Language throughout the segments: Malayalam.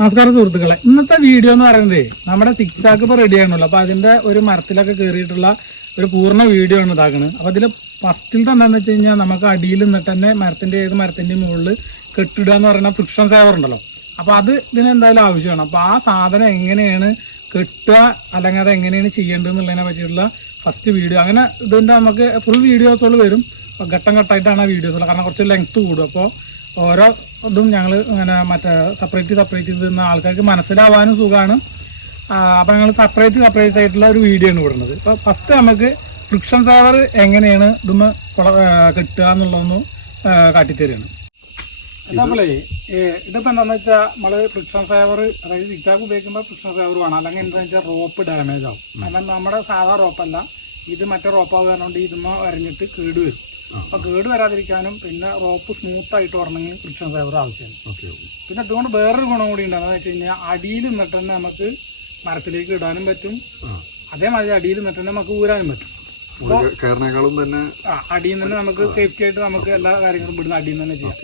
നമസ്കാരം സുഹൃത്തുക്കളെ, ഇന്നത്തെ വീഡിയോ എന്ന് പറയുന്നത് നമ്മുടെ സിക്സ് ആക്ക് ഇപ്പോൾ റെഡി ആണല്ലോ. അപ്പൊ അതിന്റെ ഒരു മരത്തിലൊക്കെ കയറിയിട്ടുള്ള ഒരു പൂർണ്ണ വീഡിയോ ആണ് ഇതാക്കുന്നത്. അപ്പൊ അതിൽ ഫസ്റ്റിലത്തെ എന്താണെന്ന് വെച്ച് കഴിഞ്ഞാൽ നമുക്ക് അടിയിൽ നിന്നിട്ട് തന്നെ ഏത് മരത്തിന്റെ മുകളിൽ കെട്ടിടുക എന്ന് പറയുന്ന ഫ്രിക്ഷൻ സേവർ ഉണ്ടല്ലോ. അപ്പൊ അത് ഇതിനെന്തായാലും ആവശ്യമാണ്. അപ്പൊ ആ സാധനം എങ്ങനെയാണ് കെട്ടുക അല്ലെങ്കിൽ അത് എങ്ങനെയാണ് ചെയ്യേണ്ടതെന്നുള്ളതിനെ പറ്റിയിട്ടുള്ള ഫസ്റ്റ് വീഡിയോ. അങ്ങനെ ഇതിന്റെ നമുക്ക് ഫുൾ വീഡിയോസുകൾ വരും. ഘട്ടം ഘട്ടമായിട്ടാണ് ആ വീഡിയോസുകൾ, കാരണം കുറച്ച് ലെങ്ത് കൂടും. അപ്പോൾ ഓരോ ഇതും ഞങ്ങൾ ഇങ്ങനെ സെപ്പറേറ്റ് ചെയ്തിരുന്ന ആൾക്കാർക്ക് മനസ്സിലാവാനും സുഖമാണ്. അപ്പം ഞങ്ങൾ സെപ്പറേറ്റ് ആയിട്ടുള്ള ഒരു വീഡിയോ ആണ് വിടുന്നത്. ഇപ്പോൾ ഫസ്റ്റ് നമുക്ക് ഫ്രിക്ഷൻ സേവർ എങ്ങനെയാണ് ഇതുമ്മ കിട്ടുക എന്നുള്ളതൊന്ന് കാട്ടിത്തരുകയാണ്. നമ്മളേ ഇതിപ്പോൾ എന്താണെന്ന് വെച്ചാൽ നമ്മൾ ഫ്രിക്ഷൻ സേവർ, അതായത് സിക്സാക്ക് ഉപയോഗിക്കുമ്പോൾ ഫ്രിക്ഷൻ സേവർ വേണം. അല്ലെങ്കിൽ എന്താണെന്ന് വെച്ചാൽ റോപ്പ് ഡാമേജ് ആവും. കാരണം നമ്മുടെ സാധാ റോപ്പല്ല, ഇത് മറ്റേ റോപ്പാവ് കാരണം ഇതുമ്മ വരഞ്ഞിട്ട് കേട് വരും. അപ്പൊ കേട് വരാതിരിക്കാനും പിന്നെ റോപ്പ് സ്മൂത്ത് ആയിട്ട് വരണമെങ്കിൽ ഫ്രിക്ഷൻ സേവർ ആവശ്യമാണ്. പിന്നെ അതുകൊണ്ട് വേറൊരു ഗുണം കൂടി ഉണ്ടെന്ന് വെച്ച് കഴിഞ്ഞാൽ അടിയിൽ നിന്നിട്ട് തന്നെ നമുക്ക് മരത്തിലേക്ക് ഇടാനും പറ്റും. അതേമാതിരി അടിയിൽ നിന്നിട്ട് തന്നെ നമുക്ക് ഊരാനും പറ്റും. അടിയിൽ നിന്ന് നമുക്ക് സേഫ്റ്റി ആയിട്ട് നമുക്ക് എല്ലാ കാര്യങ്ങളും ഇവിടുന്ന് അടിയിൽ നിന്ന് തന്നെ ചെയ്യാം.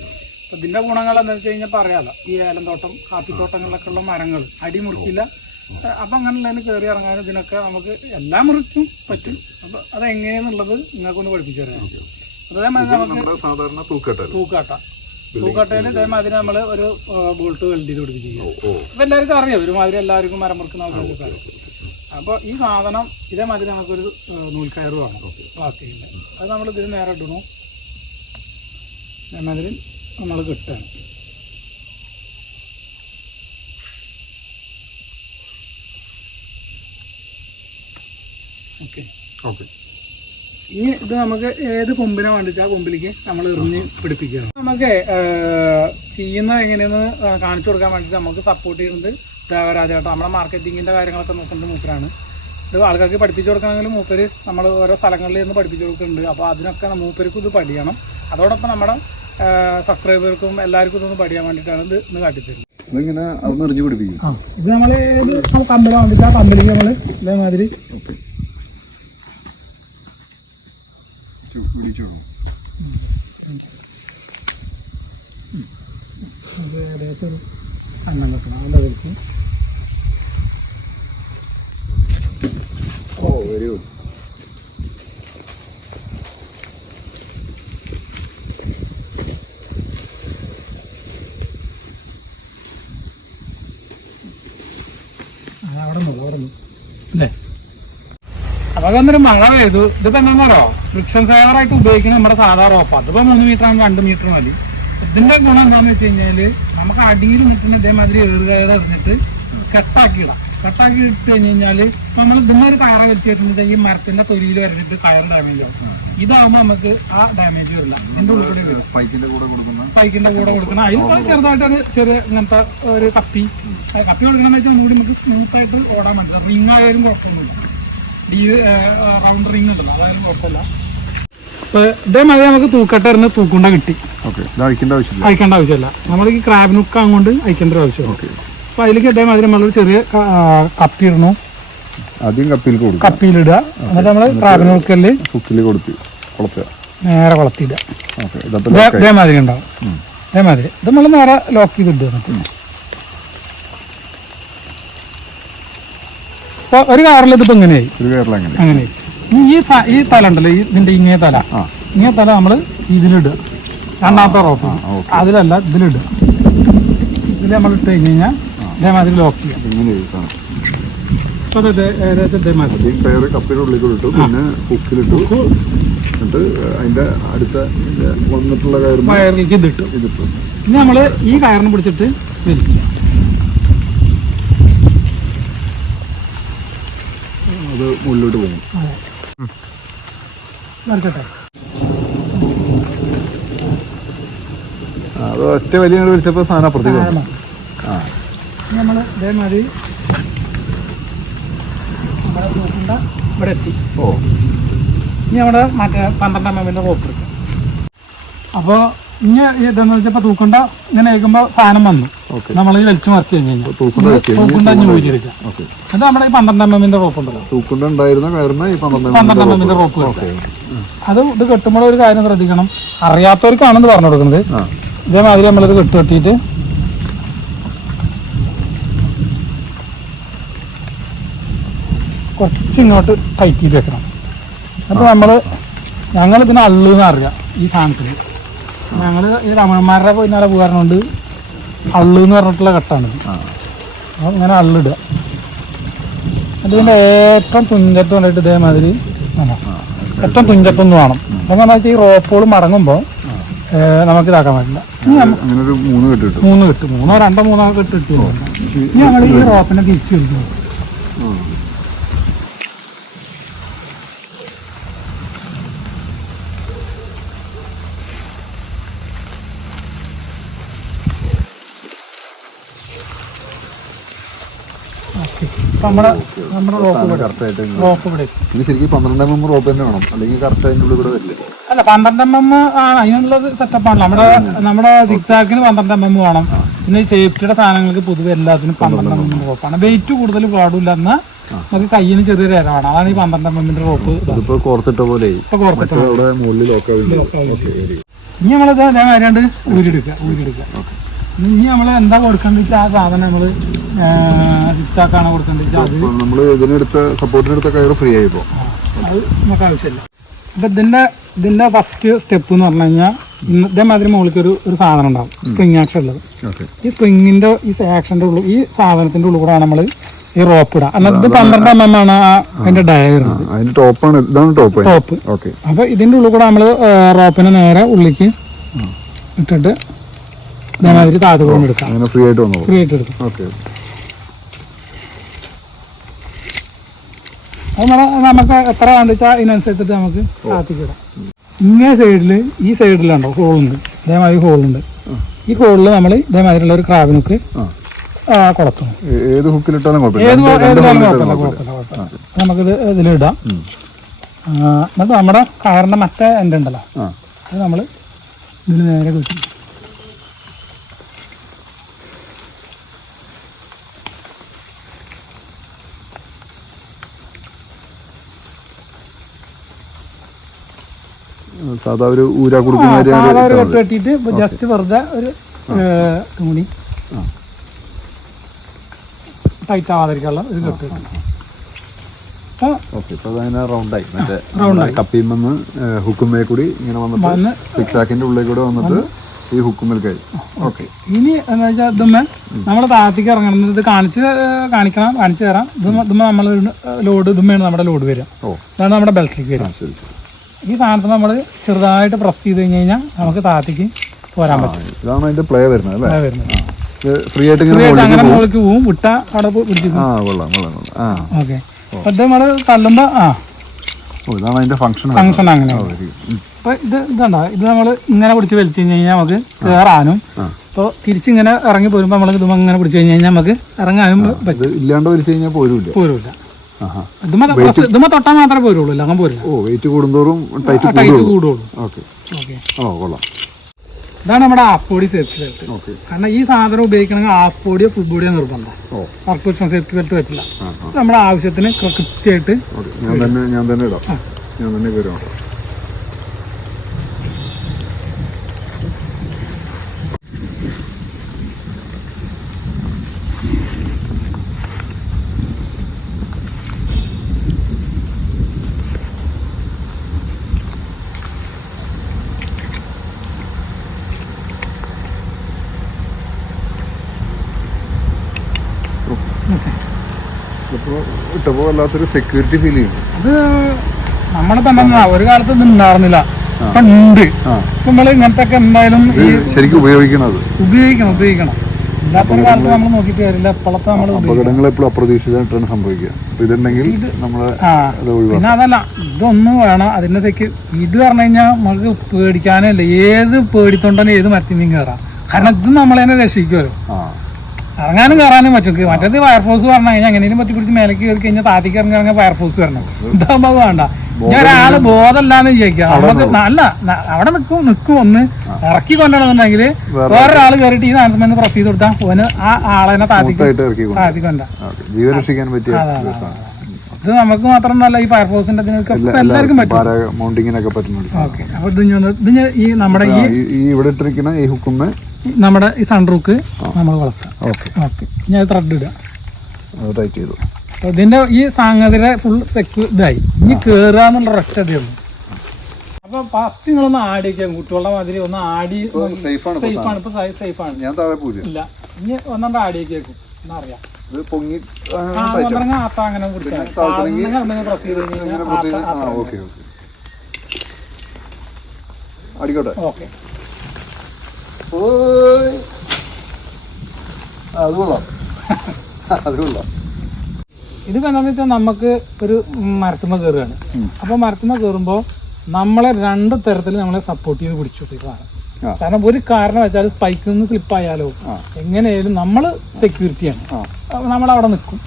അപ്പൊ ഇതിന്റെ ഗുണങ്ങൾ എന്താണെന്ന് വെച്ച് കഴിഞ്ഞാൽ പറയാലോ, ഈ ഏലന്തോട്ടം കാപ്പിത്തോട്ടങ്ങളിലൊക്കെ ഉള്ള മരങ്ങൾ അടി മുറിക്കില്ല. അപ്പൊ അങ്ങനെയുള്ളതിന് കയറി ഇറങ്ങാനും ഇതിനൊക്കെ നമുക്ക് എല്ലാ മുറിക്കും പറ്റും. അപ്പൊ അതെങ്ങനെയാന്നുള്ളത് നിങ്ങൾക്കൊന്ന് പഠിപ്പിച്ചു തരാം. അതേമാതിരി നമുക്ക് സാധാരണ തൂക്കാട്ടയിൽ ഇതേമാതിരി നമ്മള് ഒരു ബോൾട്ട് വെൽഡ് ചെയ്ത് പിടിപ്പിച്ചിരിക്കും. അപ്പൊ എല്ലാവർക്കും അറിയാം, ഒരുമാതിരി എല്ലാവർക്കും മരം മുറിക്കുന്ന ആൾക്കാർക്ക് അറിയാം. അപ്പൊ ഈ സാധനം ഇതേമാതിരി നമുക്കൊരു നൂൽക്കയറ് വേണം, പ്ലാസ്റ്റിക്കിന്റെ. അത് നമ്മൾ ഇതിന് നേരെ ഇടണു. അതേമാതിരി നമ്മൾ കെട്ടാണ്. ഓക്കെ, ഇനി ഇത് നമുക്ക് ഏത് കൊമ്പിനെ വേണ്ടിച്ച് ആ കൊമ്പിലേക്ക് നമ്മൾ എറിഞ്ഞ് പിടിപ്പിക്കുകയാണ്. നമുക്ക് ചെയ്യുന്നത് എങ്ങനെയെന്ന് കാണിച്ചു കൊടുക്കാൻ വേണ്ടിയിട്ട് നമുക്ക് സപ്പോർട്ട് ചെയ്യുന്നത് ദേവരാജേട്ടൻ. നമ്മുടെ മാർക്കറ്റിങ്ങിന്റെ കാര്യങ്ങളൊക്കെ നോക്കുന്നത് മൂപ്പരാണ്. ഇത് ആൾക്കാർക്ക് പഠിപ്പിച്ചു കൊടുക്കണമെങ്കിലും മൂപ്പര് നമ്മൾ ഓരോ സ്ഥലങ്ങളിൽ നിന്ന് പഠിപ്പിച്ചു കൊടുക്കുന്നുണ്ട്. അപ്പോൾ അതിനൊക്കെ മൂപ്പർക്കും ഇത് പഠിക്കണം. അതോടൊപ്പം നമ്മുടെ സബ്സ്ക്രൈബർക്കും എല്ലാവർക്കും ഇതൊന്ന് പഠിക്കാൻ വേണ്ടിയിട്ടാണ് ഇത് ഇന്ന് കാട്ടിത്തരുന്നത്. ഇത് നമ്മൾ ഏത് കമ്പനി വേണ്ടിയിട്ട് ആ കമ്പനിക്ക് നമ്മൾ ഇതേമാതിരി ഏകദേശം ഒരു അന്നം കിട്ടണം. അതിൻ്റെ അതിലേക്ക് വെരി ഗുഡ്. അവിടെ നിന്ന് അല്ലേ. അപ്പൊ അതൊന്നൊരു മഴ പെയ്തു. ഇതിപ്പോ എന്താണെന്നോ ഫ്രിക്ഷൻ സേവറായിട്ട് ഉപയോഗിക്കുന്ന നമ്മുടെ സാധാരണ റോപ്പ്. അതിപ്പോ 3 മീറ്റർ ആകുമ്പോൾ 2 മീറ്റർ മതി. ഇതിന്റെ ഗുണം എന്താണെന്ന് വെച്ച് കഴിഞ്ഞാല് നമുക്ക് അടിയിൽ നിൽക്കുന്ന ഇതേമാതിരി ഏറുകയർ എറിഞ്ഞിട്ട് കട്ടാക്കി ഇട്ട് കഴിഞ്ഞ് കഴിഞ്ഞാല് നമ്മൾ ഇതുമാതിരി കയറ വെച്ചിട്ടുണ്ട്. ഈ മരത്തിന്റെ തൊലിയിൽ വരച്ചിട്ട് കയർ ഡാമേജ് ആവും. ഇതാവുമ്പോ നമുക്ക് ആ ഡാമേജ് വരില്ല. അതിന്റെ ഉള്ളിൽ കൂടെ വരും. സ്പൈക്കിന്റെ കൂടെ കൊടുക്കണം. അതിൽ ചെറുതായിട്ടൊരു ചെറിയ ഇങ്ങനത്തെ ഒരു കപ്പി കൊടുക്കണമെന്ന് വെച്ചാൽ ഒന്നുകൂടി നമുക്ക് സ്മൂത്ത് ആയിട്ട് ഓടാൻ പറ്റില്ല. റിങ് ആയാലും കുഴപ്പമൊന്നുമില്ല. ഈ റൗണ്ട് റിങ് ഉണ്ടല്ലോ, അതായാലും കുഴപ്പമില്ല. അപ്പൊ ഇതേമാതിരി നമുക്ക് തൂക്കട്ടെറിന് തൂക്കുണ്ട കിട്ടി. അയക്കേണ്ട ആവശ്യമില്ല. നമ്മൾ ഈ ക്രാബ് നുക്ക് അങ്ങോട്ട് അയക്കേണ്ട ഒരു ആവശ്യമില്ല. അപ്പൊ അതിലേക്ക് ഇതേമാതിരി നമ്മളൊരു ചെറിയ കപ്പി ഇടണു. ആദ്യം കപ്പിയിലിടുക. എന്നിട്ട് നമ്മള് ക്രാബ് നുക്കല് നേരെ കൊളത്തിയിടുക. ഇതേമാതിരി ഉണ്ടാവും. ഇതേമാതിരി ഇത് നമ്മൾ നേരെ ലോക്ക് ചെയ്തിടുക. അപ്പൊ ഒരു കാറിൽ ഇതിപ്പോ എങ്ങനെയായി അങ്ങനെയായി. ഈ തല ഉണ്ടല്ലോ, ഇതിന്റെ ഇങ്ങേ തല നമ്മള് ഇതിലിടുക. രണ്ടാമത്തെ റോപ്പ് അതിലല്ല, ഇതിലിടുക. ഇതിൽ നമ്മൾ ഇട്ട് കഴിഞ്ഞ് കഴിഞ്ഞാൽ ഇതേമാതിരി ലോക്ക് ചെയ്യാം. അപ്പൊ ഏകദേശം ഇതേമാതിരി കയറിലേക്ക് ഇതിട്ടു. ഇനി നമ്മള് ഈ കയറിന് പിടിച്ചിട്ട് വലിക്കുക. അത് മുകളിലോട്ട് പോകും. അത് ഒറ്റ വലിയ വിളിച്ചപ്പോ സാധനം അപ്പുറത്തേക്ക് നമ്മൾ ഇതേമാതിരി ഇവിടെ എത്തി. ഇനി നമ്മുടെ മറ്റേ 12 mm റോപ്പ് എടുക്കാം. അപ്പോൾ ഇനി ഇതെന്ന് വെച്ചപ്പോൾ തൂക്കണ്ട ഇങ്ങനെ കേൾക്കുമ്പോൾ സാധനം വന്നു. നമ്മൾ ഈ വലിച്ചു മറിച്ച് കഴിഞ്ഞ് കഴിഞ്ഞാൽ തൂക്കണ്ട യോജിച്ചെടുക്കാം. അത് നമ്മുടെ ഈ 12 mm റോപ്പ് ഉണ്ടല്ലോ, 12 mm റോപ്പ്. അത് ഇത് കെട്ടുമ്പോൾ ഒരു കാര്യം ശ്രദ്ധിക്കണം, അറിയാത്തവർക്കാണെന്ന് പറഞ്ഞു കൊടുക്കുന്നത്. ഇതേമാതിരി നമ്മളിത് കെട്ടിയിട്ട് കുറച്ച് ഇങ്ങോട്ട് ടൈറ്റ് ചെയ്ത് വെക്കണം. അപ്പോൾ ഞങ്ങൾ ഇതിനെ അള്ളെന്ന് അറിയാം ഈ സാധനത്തിന്. ഞങ്ങൾ ഈ രമണന്മാരുടെ പിന്നാലെ പോകാറുണ്ട് അള്ളെന്ന് പറഞ്ഞിട്ടുള്ള കട്ടാണിത്. അപ്പോൾ ഇങ്ങനെ അള്ളിടുക. അതിൻ്റെ ഏറ്റവും തുഞ്ചത്ത് കൊണ്ടിട്ട് ഇതേമാതിരി ഏറ്റവും തുഞ്ചത്തൊന്നും വേണം. അപ്പോൾ എന്താ വെച്ചാൽ ഈ റോപ്പുകൾ മടങ്ങുമ്പോൾ നമുക്ക് ഇതാക്കാൻ പറ്റില്ല. മൂന്ന് കെട്ട് 3 2 3 കെട്ട് ഇട്ടില്ല. ഇനി ഞങ്ങൾ ഈ റോപ്പിനെ തിരിച്ചു വലിക്കും. നമ്മുടെ റോപ്പ് ഇവിടെ ശരിക്കും 12 mm റോപ്പ് തന്നെ വേണം, അല്ലെങ്കിൽ കറക്റ്റ് അതിൻ്റെ ഉള്ളിൽ കൂടെ വരില്ല. അല്ല 12 mm ആണ് അതിനുള്ളത് സെറ്റപ്പാണ്. നമ്മുടെ സിക്സാക്കിന് 12 mm വേണം. പിന്നെ സേഫ്റ്റിയുടെ സാധനങ്ങൾക്ക് പൊതുവെ എല്ലാത്തിനും 12 mm റോപ്പാണ്. വെയിറ്റ് കൂടുതൽ പാടില്ല. എന്നാൽ നമുക്ക് കയ്യിന് ചെറിയൊരു ഇരവാണ്. അതാണ് ഈ 12 mm റോപ്പ്. ഇപ്പൊ കോർത്തിട്ട പോലെ ഇനി നമ്മളിത് അതേമാതിരിയാണ്ട് ഊരിയെടുക്കുക. ഇനി നമ്മൾ എന്താ കൊടുക്കേണ്ടത് വെച്ചാൽ ആ സാധനം നമ്മൾ സിക്സാക്കാണ് കൊടുക്കേണ്ടത് വെച്ചാൽ അത് നമ്മൾ ഇതിനെടുത്ത സപ്പോർട്ടിനെടുത്ത കയറ് ഫ്രീ ആയിപ്പോ അത് നമുക്ക് ആവശ്യമില്ല. അപ്പം ഇതിൻ്റെ ഫസ്റ്റ് സ്റ്റെപ്പ് എന്ന് പറഞ്ഞു കഴിഞ്ഞാൽ ഇതേമാതിരി മുകളിലേക്ക് ഒരു സാധനം ഉണ്ടാവും, സ്പ്രിങ് ആക്ഷൻ ഉള്ളത്. ഈ സ്പ്രിങ്ങിൻ്റെ ഈ ആക്ഷൻ്റെ ഉള്ളിൽ ഈ സാധനത്തിൻ്റെ ഉള്ളിൽ കൂടെ നമ്മൾ ഈ റോപ്പ് ഇടാം. അല്ലാതെ 12 mm ആണ് അതിൻ്റെ ഡയർ ടോപ്പ്. അപ്പോൾ ഇതിൻ്റെ ഉള്ളിൽ കൂടെ നമ്മൾ റോപ്പിനെ നേരെ ഉള്ളിലേക്ക് ഇട്ടിട്ട് ഇതേമാതിരി താഴെ എടുക്കാം. ഫ്രീ ആയിട്ട് എടുക്കാം. അത് നമുക്ക് എത്ര കണ്ടിച്ചാൽ ഇതിനനുസരിച്ചിട്ട് നമുക്ക് താത്തിക്കിടാം. ഈ സൈഡിലുണ്ടോ ഹോളുണ്ട്, ഇതേമാതിരി ഹോളുണ്ട്. ഈ ഹോളിൽ നമ്മൾ ഇതേമാതിരിയുള്ള ഒരു ക്രാബിനൊക്കെ കൊളത്തും. ഏത് ഹുക്കിലിട്ടാലും നമുക്കിത് ഇതിലിടാം. എന്നിട്ട് നമ്മുടെ കയറിൻ്റെ മറ്റേ എൻഡ് ഉണ്ടല്ലോ അത് നമ്മൾ ഇതിന് നേരെ കിട്ടും. സാധാ ഒരു ഊരാ കൊടുക്കുന്ന കെട്ട് കെട്ടിയിട്ട് ജസ്റ്റ് വെറുതെ ഒരു തുണി ടൈറ്റ് ആവാതിരിക്കാനുള്ള ഒരു കെട്ട്. കപ്പിന്ന് ഹുക്കുമേ കൂടി ഇങ്ങനെ വന്നിട്ട് സിക്സാക്കിന്റെ ഉള്ളിൽ കൂടെ വന്നിട്ട് ഈ ഹുക്കുമേൽ കൈ. ഇനി എന്താ വെച്ചാൽ ഇതുമ്മ നമ്മുടെ താഴത്തേക്ക് ഇറങ്ങണം. ഇത് കാണിച്ചു തരാം. ഇതുമ്മ നമ്മൾ ലോഡ് ഇതുമ്മയാണ് നമ്മുടെ ലോഡ് വരിക. അതാണ് നമ്മുടെ ബെൽറ്റിലേക്ക് വരിക. ഈ സാധനത്തിന് നമ്മൾ ചെറുതായിട്ട് പ്രസ് ചെയ്ത് കഴിഞ്ഞ് കഴിഞ്ഞാൽ നമുക്ക് താഴത്തേക്ക് പോരാൻ പറ്റും. ഇതാണ് അതിന്റെ പ്ലേ വരുന്നത്. അങ്ങനെ മുകളിലേക്ക് പോവും. വിട്ട അവിടെ പിടിച്ചു. ഓക്കെ. അപ്പൊ ഇത് നമ്മള് തള്ളുമ്പോ ഫംഗ്ഷൻ അങ്ങനെ. അപ്പൊ ഇതുണ്ടോ, ഇത് നമ്മൾ ഇങ്ങനെ പിടിച്ച് വലിച്ചു കഴിഞ്ഞ് കഴിഞ്ഞാൽ നമുക്ക് കയറാനും, ഇപ്പോൾ തിരിച്ചിങ്ങനെ ഇറങ്ങി പോരുമ്പോൾ നമ്മൾ ഇതും അങ്ങനെ പിടിച്ചു കഴിഞ്ഞ് കഴിഞ്ഞാൽ നമുക്ക് ഇറങ്ങാനും പറ്റും. ഇല്ലാണ്ട് വലിച്ചു കഴിഞ്ഞാൽ പോരൂല. ഇതുമ്മ തൊട്ടാൽ മാത്രമേ പോരുള്ളൂ, അങ്ങനെ പോരില്ല. വെയിറ്റ് കൂടുന്തോറും ടൈറ്റ് കൂടുള്ളൂ. ഇതാണ് നമ്മുടെ ഹാഫ് ബോഡി സേഫ്റ്റി ബെൽറ്റ്. കാരണം ഈ സാധനം ഉപയോഗിക്കണമെങ്കിൽ ഹാഫ് ബോഡിയോ ഫുൾ ബോഡിയോ നിർബന്ധം. വർക്ക് പൊസിഷൻ സേഫ്റ്റി ബെൽറ്റ് പറ്റില്ല. നമ്മുടെ ആവശ്യത്തിന് കൃത്യമായിട്ട് ഞാൻ തന്നെ ഇടാം. ഇട്ടപ്പോ വല്ലാത്തൊരു സെക്യൂരിറ്റി ഫീൽ ചെയ്യും. അത് നമ്മളെ തന്നെ ഒരു കാലത്ത് ഇത് ഉണ്ടായിരുന്നില്ല, ഇപ്പൊ ഉണ്ട്. നമ്മൾ ഇങ്ങനത്തെ ഒക്കെ എന്തായാലും ശരിക്കും ഉപയോഗിക്കണം. ഇല്ലാത്തൊരു കാലത്ത് നമ്മൾ നോക്കിയിട്ട് കാര്യമില്ല. ഇപ്പോഴത്തെ നമ്മൾ അപകടങ്ങൾ എപ്പോഴും അപ്രതീക്ഷിതമായിട്ടാണ് സംഭവിക്കുക. ഇതുണ്ടെങ്കിൽ നമ്മള് പിന്നെ അതല്ല, ഇതൊന്നും വേണം അതിന്റെ ഇത് പറഞ്ഞു കഴിഞ്ഞാൽ നമുക്ക് പേടിക്കാനല്ല. ഏത് പേടിത്തോണ്ടന്നെ ഏത് മരത്തിനും കയറാം. കാരണം ഇത് നമ്മളെ തന്നെ രക്ഷിക്കുമല്ലോ. ഇറങ്ങാനും കയറാനും പറ്റും. മറ്റേത് ഫയർഫോഴ്സ് പറഞ്ഞു കഴിഞ്ഞാൽ എങ്ങനെയും പറ്റി പിടിച്ച് മേലേക്ക് കയറി കഴിഞ്ഞാൽ താഴത്തേക്ക് ഇറങ്ങി ഫയർഫോഴ്സ് വരണം. ഇതാകുമ്പോ വേണ്ട. ഞാൻ ഒരാള് ബോധമല്ലാന്ന് വിചാരിക്കാം. നമുക്ക് അല്ല അവിടെ നിൽക്കും ഒന്ന് ഇറക്കി കൊണ്ടുവരണമെന്നുണ്ടെങ്കിൽ വേറൊരാൾ കയറിയിട്ട് ഈ സാധനത്തിൽ പ്രസ് ചെയ്ത് കൊടുത്താൽ ഓന് ആ ആളെ താഴത്തേക്ക് കൊണ്ടാ. ഇത് നമുക്ക് മാത്രമല്ല, ഈ ഫയർഫോഴ്സിന്റെ എല്ലാവർക്കും പറ്റും. ഓക്കെ. അപ്പൊ ഇത് ഈ നമ്മുടെ ഈ ഇവിടെ ഇട്ടിരിക്കുന്ന ഈ ഹുക്കുമ്മ നമ്മുടെ ഈ സൺറൂക്ക് നമ്മൾ വളർത്താം. ഓക്കെ. ഞാൻ ത്രെഡ് ഇടുക. ടൈറ്റ് ചെയ്തു. ഇതിന്റെ ഈ സംഗതിയുടെ ഫുൾ ഇതായി ഇനി കേറുക എന്നുള്ള ഒറ്റ ഉള്ളൂ. അപ്പൊ ഫസ്റ്റ് നിങ്ങളൊന്ന് ആടി വെക്കാം, കുട്ടികളുടെ മാതിരി ഒന്ന് ആടി. സേഫാണ് ഇപ്പൊ സേഫാണ്. ഞാൻ താഴെ പോയി ഇല്ല, ഇനി ഒന്നാണ്ട് ആടി വെക്കും എന്നറിയാം. ഇത് പൊങ്ങി ആത്ത അങ്ങനെ കൊടുക്കാം. അടിക്കോട്ടെ. ഓക്കെ, അത് കൊള്ളാം, അത് കൊള്ളാം. ഇതിപ്പോ എന്താന്ന് വെച്ചാൽ നമുക്ക് ഒരു മരത്തുമ്മ കയറുകയാണ്. അപ്പൊ മരത്തുമ്മ കയറുമ്പോ നമ്മളെ രണ്ട് തരത്തിൽ നമ്മളെ സപ്പോർട്ട് ചെയ്ത് പിടിച്ചു സാധനം. കാരണം ഒരു കാരണം വെച്ചാൽ സ്പൈക്കിൽ നിന്ന് സ്ലിപ്പ് ആയാലോ എങ്ങനെയായാലും നമ്മള് സെക്യൂരിറ്റിയാണ്, നമ്മളവിടെ നിൽക്കും.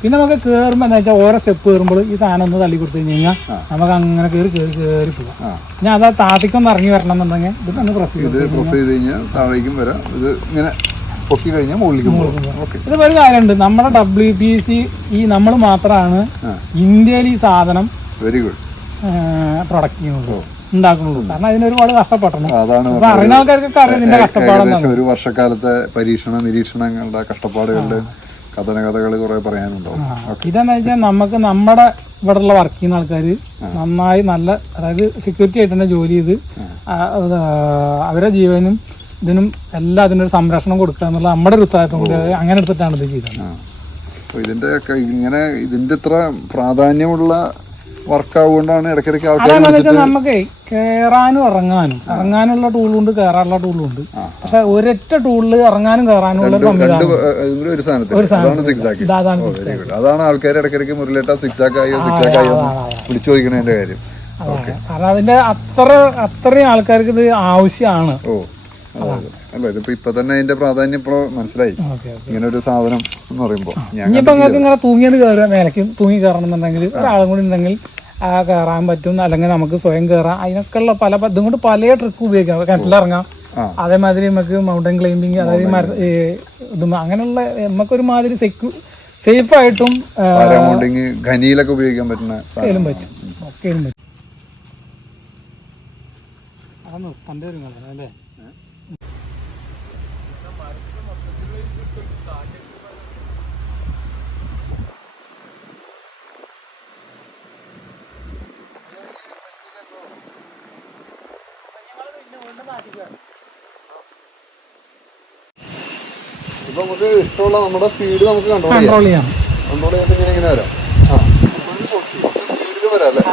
പിന്നെ നമുക്ക് കയറുമ്പോ എന്താ വെച്ചാൽ ഓരോ സ്റ്റെപ്പ് കയറുമ്പോൾ ഈ സാധനം ഒന്ന് തള്ളി കൊടുത്തു കഴിഞ്ഞാൽ നമുക്ക് അങ്ങനെ കയറി പോകാം. ഞാൻ അതാ താത്തിക്കൊന്ന് ഇറങ്ങി വരണം എന്നുണ്ടെങ്കിൽ ഇത് ഒന്ന് പ്രസ് ചെയ്ത് കഴിഞ്ഞാൽ താഴേക്കും വരാം. ഇത് ഇങ്ങനെ പൊക്കി കഴിഞ്ഞാൽ മുകളിലേക്ക് പോകും. ഇത് ഒരു കാര്യമുണ്ട്, നമ്മുടെ WBC ഈ നമ്മൾ മാത്രമാണ് ഇന്ത്യയിൽ ഈ സാധനം വെരി ഗുഡ് പ്രൊഡക്റ്റ് ചെയ്യുന്നുള്ളൂ, ഉണ്ടാക്കുന്നുള്ളൂ. കാരണം അതിന് ഒരുപാട് കഷ്ടപ്പെടണം. അതാണ് അറിയുന്ന ആൾക്കാർക്കൊക്കെ അറിയാം ഇതിന്റെ കഷ്ടപ്പാടെന്താണ്. ഒരു വർഷക്കാലത്തെ പരീക്ഷണ നിരീക്ഷണങ്ങളുടെ കഷ്ടപ്പാടുകളുടെ കഥകൾ കുറെ പറയാനുണ്ടാവും. ഇതെന്ന് വെച്ചാൽ നമുക്ക് നമ്മുടെ ഇവിടെ ഉള്ള വർക്ക് ചെയ്യുന്ന ആൾക്കാർ നന്നായി നല്ല, അതായത് സെക്യൂരിറ്റി ആയിട്ട് തന്നെ ജോലി ചെയ്ത് അവരുടെ ജീവനും ഇതിനും എല്ലാം അതിനൊരു സംരക്ഷണം കൊടുക്കുക എന്നുള്ള നമ്മുടെ ഒരു ഉത്തരവാദിത്വം കൂടി അങ്ങനെ എടുത്തിട്ടാണ് ഇത് ചെയ്തത്. ഇതിന്റെ ഇത്ര പ്രാധാന്യമുള്ള വർക്കാവുകൊണ്ടാണ് ഇടയ്ക്കിടയ്ക്ക് ആൾക്കാർ നമുക്ക് കയറാനും ഇറങ്ങാനുള്ള ടൂളുണ്ട്, കയറാനുള്ള ടൂളുണ്ട്. പക്ഷെ ഒരൊറ്റ ടൂളില് ഇറങ്ങാനും കയറാനും ഉള്ള സംവിധാനം. അതാണ് ആൾക്കാർ ഇടയ്ക്കിടയ്ക്ക് മുരളിട്ട സിക്സാക്കായോ വിളിച്ചു ചോദിക്കണതിന്റെ കാര്യം. കാരണം അതിന്റെ അത്രയും ആൾക്കാർക്ക് ഇത് ആവശ്യമാണ്. അല്ല, ഇതിപ്പോ ഇപ്പൊ തന്നെ അതിന്റെ പ്രാധാന്യം ഇപ്പൊ മനസ്സിലായി. ഇങ്ങനെ ഒരു സാധനം എന്ന് പറയുമ്പോ ഇനിയിപ്പോ നിങ്ങൾക്ക് ഇങ്ങനെ തൂങ്ങിയത് കയറുക, മേലേക്ക് തൂങ്ങി കയറണം എന്നുണ്ടെങ്കിൽ ഒരാളും കൂടി ഉണ്ടെങ്കിൽ കയറാൻ പറ്റും, അല്ലെങ്കിൽ നമുക്ക് സ്വയം കയറാം. അതിനൊക്കെ ഉള്ള ഇതും കൊണ്ട് പല ട്രിക്ക് ഉപയോഗിക്കാം. കിണറ്റിലിറങ്ങാം, അതേമാതിരി നമുക്ക് മൗണ്ടൻ ക്ലൈംബിങ്, അതായത് ഇതും അങ്ങനെയുള്ള നമുക്കൊരു മാതിരി സേഫ് ആയിട്ടും ഖനിയിലൊക്കെ ഉപയോഗിക്കാൻ പറ്റുന്ന പറ്റും. ഒക്കെയും പറ്റും. അത് നിർത്തേണ്ടി വരും അല്ലേ? ഇപ്പൊ നമുക്ക് ഇഷ്ടമുള്ള നമ്മുടെ സ്പീഡ് നമുക്ക് കൺട്രോൾ ചെയ്യാം. കൺട്രോൾ ചെയ്യാൻ ഇങ്ങനെ വരാം. സ്പീഡിൽ വരാം അല്ലേ?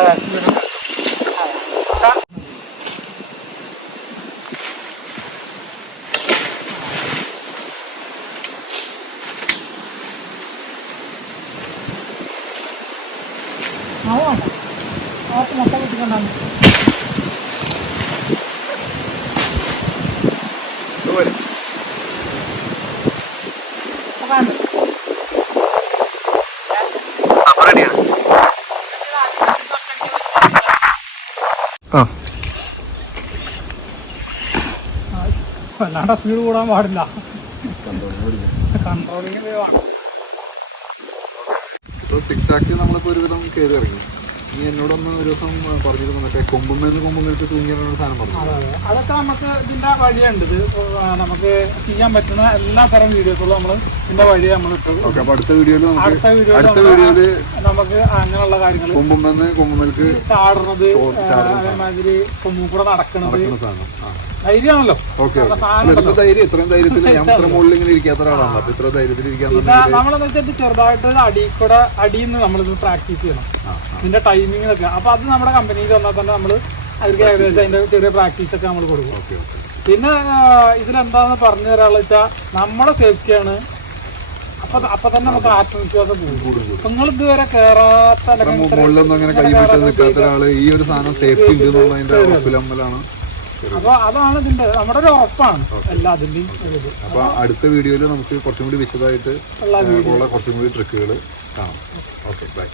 വല്ലാണ്ട് സ്പീഡ് കൂടാൻ പാടില്ല, കൺട്രോളിങ് വേണം. സിക്സാക്ക് നമ്മളിപ്പോ ഒരുവിധം കയറി ഇറങ്ങി. നീ എന്നോടൊന്ന് ഒരു ദിവസം പറഞ്ഞിരുന്നു മറ്റേ കൊമ്പുമേൽക്ക് തൂങ്ങിയ സാധനം പറഞ്ഞു. അതൊക്കെ നമുക്ക് ഇതിന്റെ വഴിയുണ്ട്. ഇത് നമുക്ക് ചെയ്യാൻ പറ്റുന്ന എല്ലാ തരം വീഡിയോസുകളും നമ്മൾ ഇതിന്റെ വഴി നമ്മൾ ഇട്ടു. അടുത്ത വീഡിയോയില് നമുക്ക് അങ്ങനെയുള്ള കാര്യങ്ങൾ, കൊമ്പുമേൽക്ക് ചാടുന്നത്, അതേമാതിരി കൊമ്പും കൂടെ നടക്കുന്നത് ധൈര്യമാണല്ലോ. ഇത്രയും ധൈര്യത്തിൽ ഞാൻ ഇത്ര മുകളിൽ ഇങ്ങനെ ഇരിക്കാത്ത ഒരാളാണ്. അപ്പൊ ഇത്ര ധൈര്യത്തിൽ നമ്മളെന്ന് വെച്ചാൽ ചെറുതായിട്ട് അടിയിൽ നിന്ന് നമ്മളിത് പ്രാക്ടീസ് ചെയ്യണം, ഇതിന്റെ ടൈമിങ്ങിലൊക്കെ. അപ്പൊ അത് നമ്മുടെ കമ്പനിയിൽ വന്നാൽ തന്നെ നമ്മൾ അവർക്ക് ഏകദേശം അതിന്റെ ചെറിയ പ്രാക്ടീസ് ഒക്കെ നമ്മൾ കൊടുക്കും. പിന്നെ ഇതിലെന്താന്ന് പറഞ്ഞു തരാനുള്ള വെച്ചാൽ നമ്മുടെ സേഫ്റ്റിയാണ്. അപ്പൊ തന്നെ നമുക്ക് ആത്മവിശ്വാസം കൂടും. അപ്പൊ നിങ്ങൾ ഇതുവരെ കേറാത്ത ഈ ഒരു സാധനം സേഫ്റ്റി ഉണ്ടെന്നുള്ളതിന്റെ അപ്പൊ അതാണ് ഇതിന്റെ നമ്മുടെ ഒരു ഉറപ്പാണ് എല്ലാത്തിന്റെയും. അപ്പൊ അടുത്ത വീഡിയോയിൽ നമുക്ക് കുറച്ചും കൂടി വിശദമായിട്ട് ഉള്ള കുറച്ചും കൂടി ട്രിക്കുകൾ കാണാം. Okay, by.